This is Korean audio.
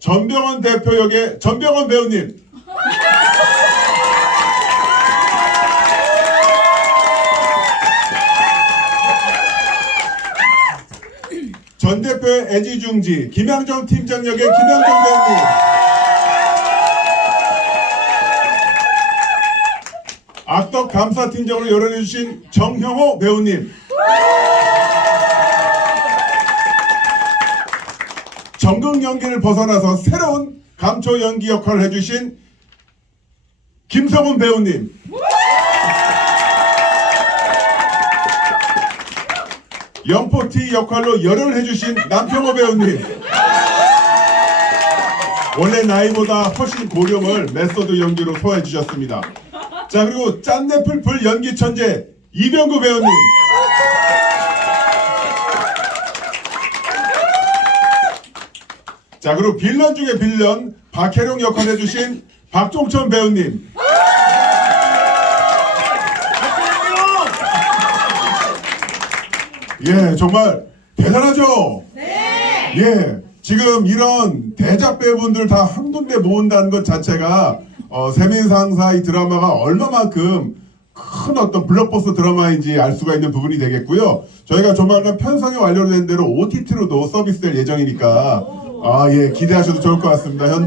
전병헌 대표 역의 전병헌 배우님. 전 대표의 애지중지 김양정 팀장 역의 김양정 배우님. 악덕 감사팀장으로 열연해주신 정형호 배우님. 정극 연기를 벗어나서 새로운 감초 연기 역할을 해주신 김성훈 배우님. 영포티 역할로 열연을 해주신 남평호 배우님. 원래 나이보다 훨씬 고령을 메소드 연기로 소화해 주셨습니다. 자 그리고 짠내 풀풀 연기 천재 이병구 배우님. 자 그리고 빌런 중에 빌런 박혜룡 역할 해주신 박종천 배우님. 예 정말 대단하죠. 네. 예, 지금 이런 대작 배우분들 다 한 군데 모은다는 것 자체가 어, 세민상사 이 드라마가 얼마만큼 큰 어떤 블록버스 드라마인지 알 수가 있는 부분이 되겠고요. 저희가 조만간 편성이 완료된 대로 OTT로도 서비스될 예정이니까 아, 예, 기대하셔도 좋을 것 같습니다. 현